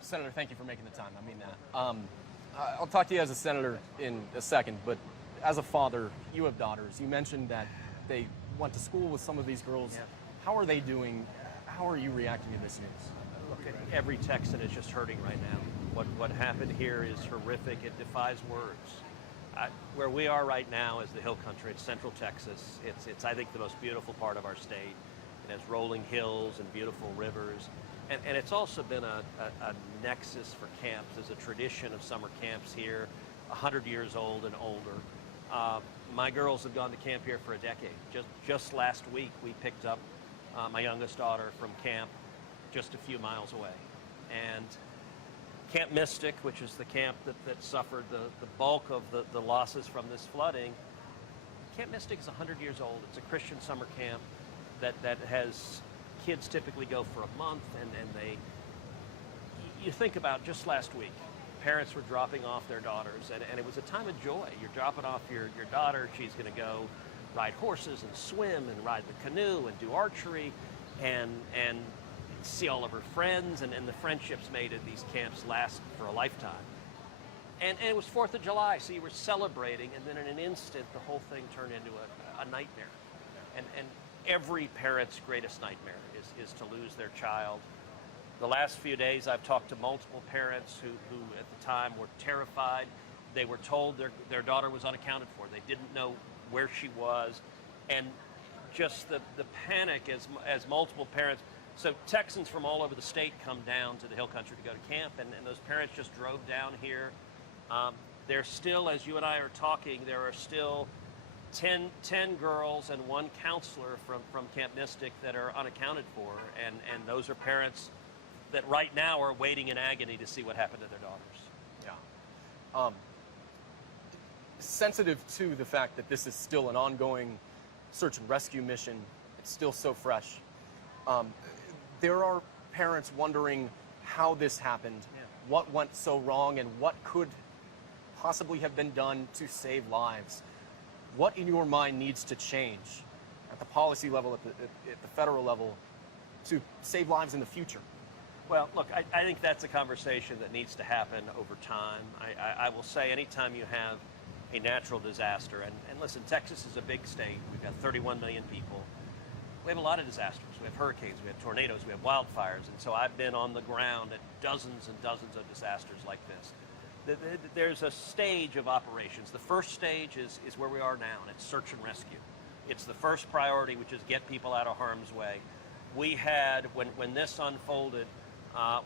Senator, thank you for making the time. I mean that. I'll talk to you as a senator in a second, but as a father, you have daughters. You mentioned that they went to school with some of these girls. Yeah. How are they doing? How are you reacting to this news? Look, every Texan is just hurting right now. What happened here is horrific. It defies words. Where we are right now is the Hill Country. It's Central Texas. It's I think the most beautiful part of our state. It has rolling hills and beautiful rivers. And it's also been a nexus for camps. There's a tradition of summer camps here, 100 years old and older. My girls have gone to camp here for a decade. Just last week, we picked up my youngest daughter from camp just a few miles away. And Camp Mystic, which is the camp that suffered the bulk of the losses from this flooding, Camp Mystic is 100 years old. It's a Christian summer camp that has kids typically go for a month, and you think about just last week, parents were dropping off their daughters, and it was a time of joy. You're dropping off your daughter. She's going to go ride horses and swim and ride the canoe and do archery and see all of her friends, and the friendships made at these camps last for a lifetime. And it was 4th of July, so you were celebrating, and then in an instant, the whole thing turned into a nightmare. And every parent's greatest nightmare is to lose their child. The last few days, I've talked to multiple parents who at the time were terrified. They were told their daughter was unaccounted for. They didn't know where she was. And just the panic as multiple parents. So Texans from all over the state come down to the Hill Country to go to camp, and those parents just drove down here. There's still, as you and I are talking, there are still 10 girls and 1 counselor from Camp Mystic that are unaccounted for, and those are parents that right now are waiting in agony to see what happened to their daughters. Yeah. Sensitive to the fact that this is still an ongoing search and rescue mission, it's still so fresh. There are parents wondering how this happened, what went so wrong, and what could possibly have been done to save lives. What in your mind needs to change at the policy level, at the federal level, to save lives in the future? Well, look, I think that's a conversation that needs to happen over time. I will say anytime you have a natural disaster, and listen, Texas is a big state. We've got 31 million people. We have a lot of disasters. We have hurricanes, we have tornadoes, we have wildfires, and so I've been on the ground at dozens and dozens of disasters like this. There's a stage of operations. The first stage is where we are now, and it's search and rescue. It's the first priority, which is get people out of harm's way. We had, when this unfolded,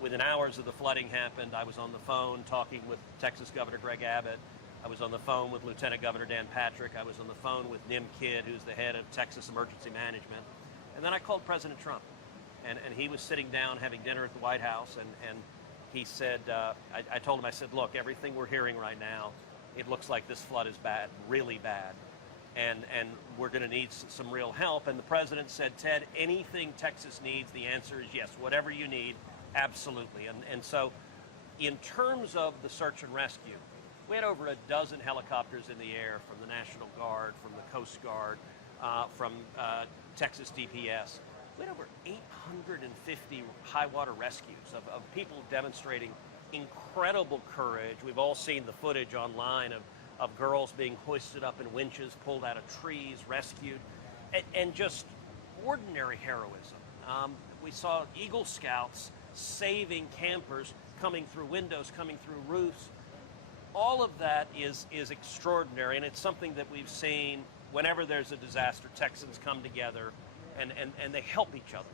within hours of the flooding happened, I was on the phone talking with Texas Governor Greg Abbott. I was on the phone with Lieutenant Governor Dan Patrick. I was on the phone with Nim Kidd, who's the head of Texas Emergency Management. And then I called President Trump, and he was sitting down having dinner at the White House, and he said, I told him, I said, look, everything we're hearing right now, it looks like this flood is bad, really bad, and we're going to need some real help. And the president said, Ted, anything Texas needs, the answer is yes, whatever you need, absolutely. And so in terms of the search and rescue, we had over a dozen helicopters in the air from the National Guard, from the Coast Guard, from Texas DPS. We had over 850 high water rescues of people demonstrating incredible courage. We've all seen the footage online of girls being hoisted up in winches, pulled out of trees, rescued, and just ordinary heroism. We saw Eagle Scouts saving campers, coming through windows, coming through roofs. All of that is extraordinary, and it's something that we've seen whenever there's a disaster. Texans come together and they help each other.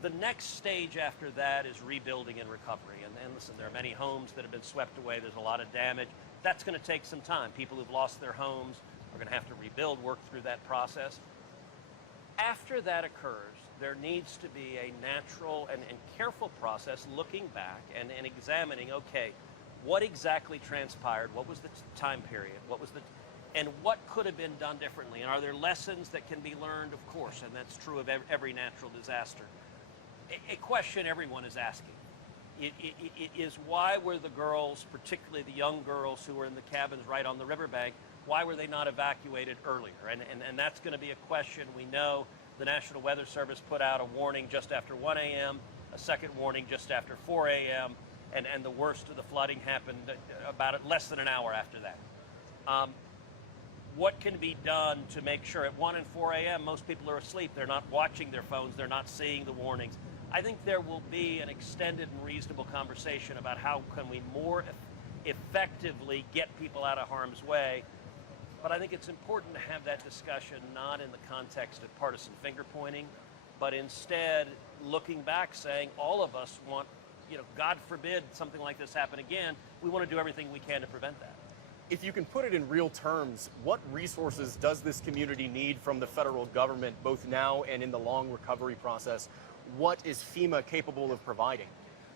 The next stage after that is rebuilding and recovery. And listen, there are many homes that have been swept away. There's a lot of damage. That's going to take some time. People who've lost their homes are going to have to rebuild, work through that process. After that occurs, there needs to be a natural and careful process looking back and examining, okay, what exactly transpired? What was the time period? And what could have been done differently? And are there lessons that can be learned? Of course, and that's true of every natural disaster. A question everyone is asking is why were the girls, particularly the young girls who were in the cabins right on the riverbank, why were they not evacuated earlier? And that's going to be a question. We know the National Weather Service put out a warning just after 1 a.m. a second warning just after 4 a.m., and the worst of the flooding happened about less than an hour after that. What can be done to make sure at 1 and 4 a.m. most people are asleep, they're not watching their phones, they're not seeing the warnings? I think there will be an extended and reasonable conversation about how can we more effectively get people out of harm's way. But I think it's important to have that discussion not in the context of partisan finger pointing, but instead looking back saying all of us want, God forbid something like this happen again, we want to do everything we can to prevent that. If you can put it in real terms, what resources does this community need from the federal government, both now and in the long recovery process? What is FEMA capable of providing?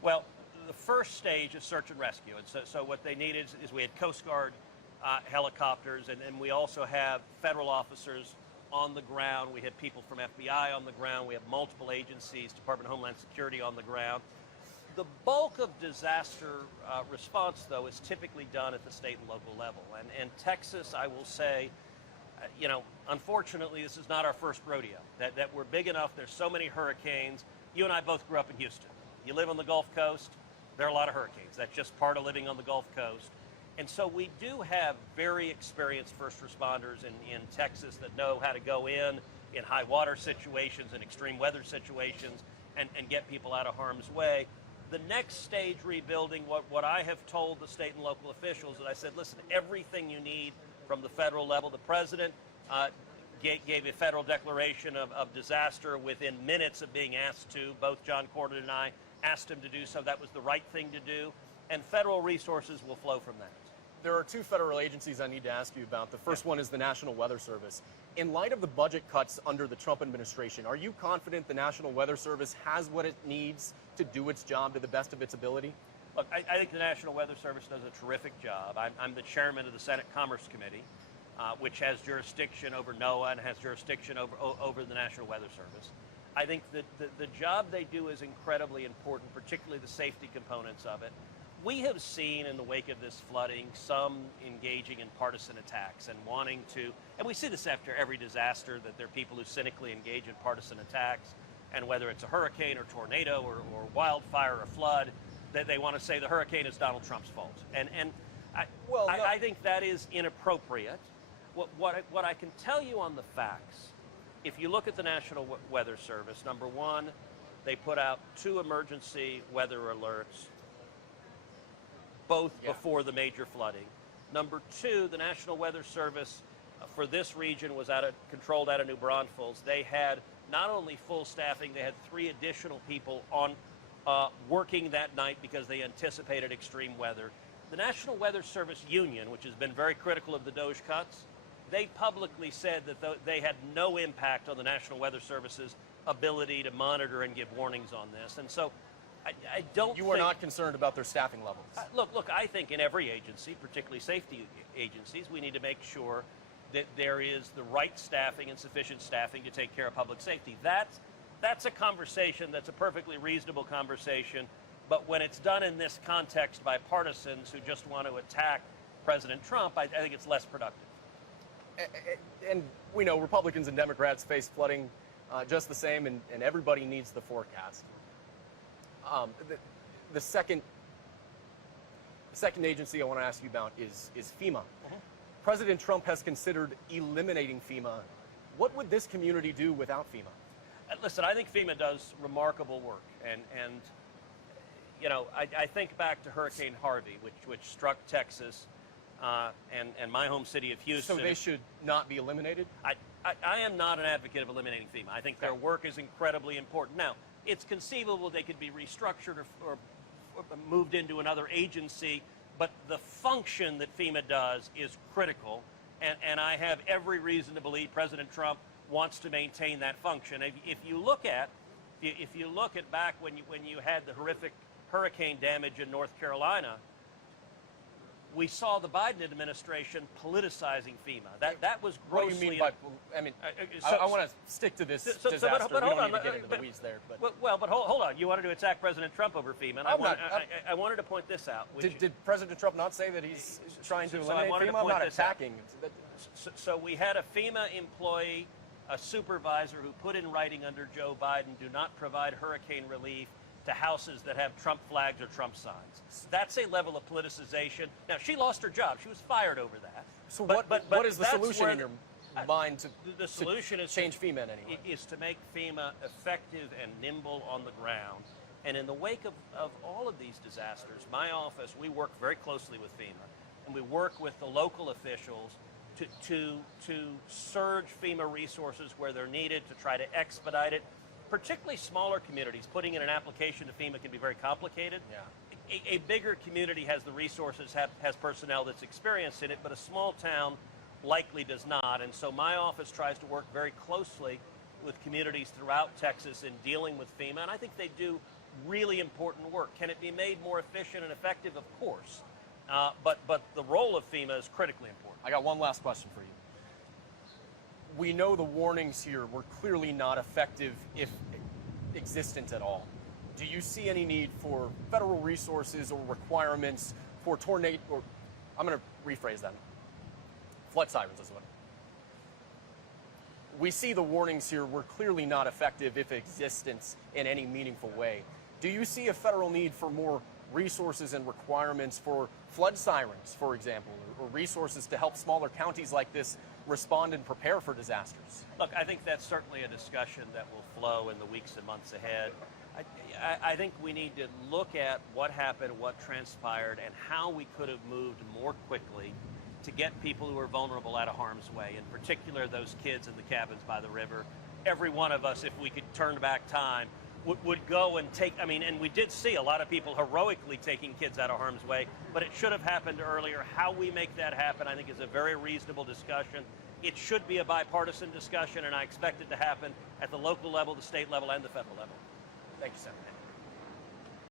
Well, the first stage is search and rescue. And so what they needed is we had Coast Guard helicopters, and we also have federal officers on the ground. We had people from FBI on the ground. We have multiple agencies, Department of Homeland Security on the ground. The bulk of disaster response, though, is typically done at the state and local level. And Texas, I will say, unfortunately, this is not our first rodeo. That we're big enough. There's so many hurricanes. You and I both grew up in Houston. You live on the Gulf Coast. There are a lot of hurricanes. That's just part of living on the Gulf Coast. And so we do have very experienced first responders in Texas that know how to go in high water situations and extreme weather situations and get people out of harm's way. The next stage rebuilding, what I have told the state and local officials, that I said, listen, everything you need from the federal level. The president gave a federal declaration of disaster within minutes of being asked to. Both John Cornyn and I asked him to do so. That was the right thing to do. And federal resources will flow from that. There are two federal agencies I need to ask you about. The first one is the National Weather Service. In light of the budget cuts under the Trump administration, are you confident the National Weather Service has what it needs to do its job to the best of its ability? Look, I think the National Weather Service does a terrific job. I'm the chairman of the Senate Commerce Committee, which has jurisdiction over NOAA and has jurisdiction over the National Weather Service. I think that the job they do is incredibly important, particularly the safety components of it. We have seen in the wake of this flooding some engaging in partisan attacks and wanting to, and we see this after every disaster, that there are people who cynically engage in partisan attacks, and whether it's a hurricane or tornado or wildfire or flood, that they want to say the hurricane is Donald Trump's fault. I think that is inappropriate. What I can tell you on the facts, if you look at the National Weather Service, number one, they put out 2 emergency weather alerts, both before the major flooding. Number 2, the National Weather Service for this region was controlled out of New Braunfels. They had not only full staffing, they had 3 additional people on working that night because they anticipated extreme weather. The National Weather Service Union, which has been very critical of the DOJ cuts, they publicly said that they had no impact on the National Weather Service's ability to monitor and give warnings on this. And so I don't You are not concerned about their staffing levels? Look, I think in every agency, particularly safety agencies, we need to make sure that there is the right staffing and sufficient staffing to take care of public safety. That's a conversation that's a perfectly reasonable conversation, but when it's done in this context by partisans who just want to attack President Trump, I think it's less productive. And we know Republicans and Democrats face flooding just the same, and everybody needs the forecast. The second agency I want to ask you about is FEMA. Mm-hmm. President Trump has considered eliminating FEMA. What would this community do without FEMA? Listen, I think FEMA does remarkable work, and I think back to Hurricane Harvey, which struck Texas and my home city of Houston. So they should not be eliminated? I am not an advocate of eliminating FEMA. I think their work is incredibly important. Now, it's conceivable they could be restructured or moved into another agency, but the function that FEMA does is critical, and I have every reason to believe President Trump wants to maintain that function. If you look at back when you had the horrific hurricane damage in North Carolina, we saw the Biden administration politicizing FEMA. That was grossly. What do you mean by? I mean, I want to stick to this disaster. But we hold don't on, need to get into the weeds there. But but hold on. You wanted to attack President Trump over FEMA. And I wanted to point this out. Did President Trump not say that he's trying to eliminate FEMA? I'm not attacking. So we had a FEMA employee, a supervisor who put in writing under Joe Biden, do not provide hurricane relief to houses that have Trump flags or Trump signs. That's a level of politicization. Now, she lost her job. She was fired over that. So what is the solution in your mind to the solution is change FEMA in any way? Is to make FEMA effective and nimble on the ground. And in the wake of all of these disasters, my office, we work very closely with FEMA, and we work with the local officials to surge FEMA resources where they're needed to try to expedite it. Particularly smaller communities, putting in an application to FEMA can be very complicated. Yeah. A bigger community has the resources, has personnel that's experienced in it, but a small town likely does not. And so my office tries to work very closely with communities throughout Texas in dealing with FEMA, and I think they do really important work. Can it be made more efficient and effective? Of course. But the role of FEMA is critically important. I got one last question for you. We know the warnings here were clearly not effective, if existent at all. Do you see any need for federal resources or requirements for tornado, or I'm going to rephrase that, flood sirens as well? We see the warnings here were clearly not effective, if existent, in any meaningful way. Do you see a federal need for more resources and requirements for flood sirens, for example, or resources to help smaller counties like this respond and prepare for disasters? Look, I think that's certainly a discussion that will flow in the weeks and months ahead. I think we need to look at what happened, what transpired, and how we could have moved more quickly to get people who are vulnerable out of harm's way, in particular those kids in the cabins by the river. Every one of us, if we could turn back time, would go and take, and we did see a lot of people heroically taking kids out of harm's way, but it should have happened earlier. How we make that happen, I think, is a very reasonable discussion. It should be a bipartisan discussion, and I expect it to happen at the local level, the state level, and the federal level. Thank you, Senator.